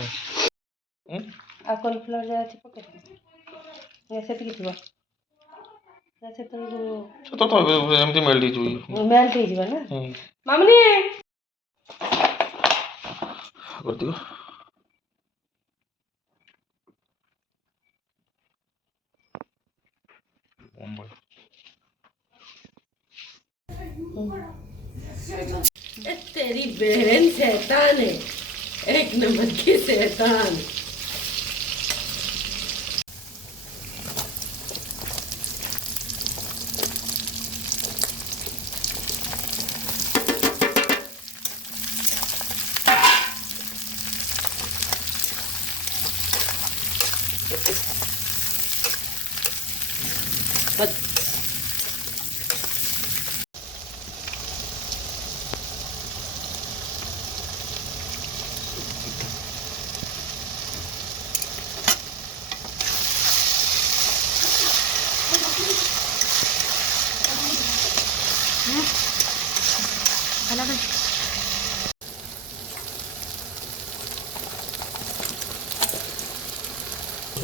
आ cornflour जायचे packet ସେତିକି ଥିବ ସେତେବେଳକୁ ତ ଏମିତି ମେଲ୍ଟ ହେଇଯିବ ମେଲ୍ଟ ହେଇଯିବ ନା ମାମୁନି କରିଦିଅ। तेरी बहन शैतान है, एक नंबर की शैतान।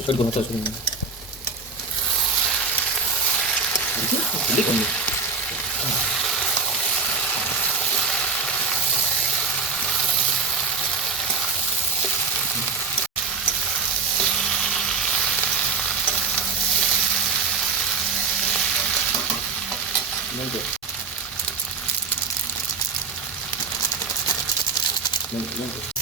Sali con otra sali. Muy bien.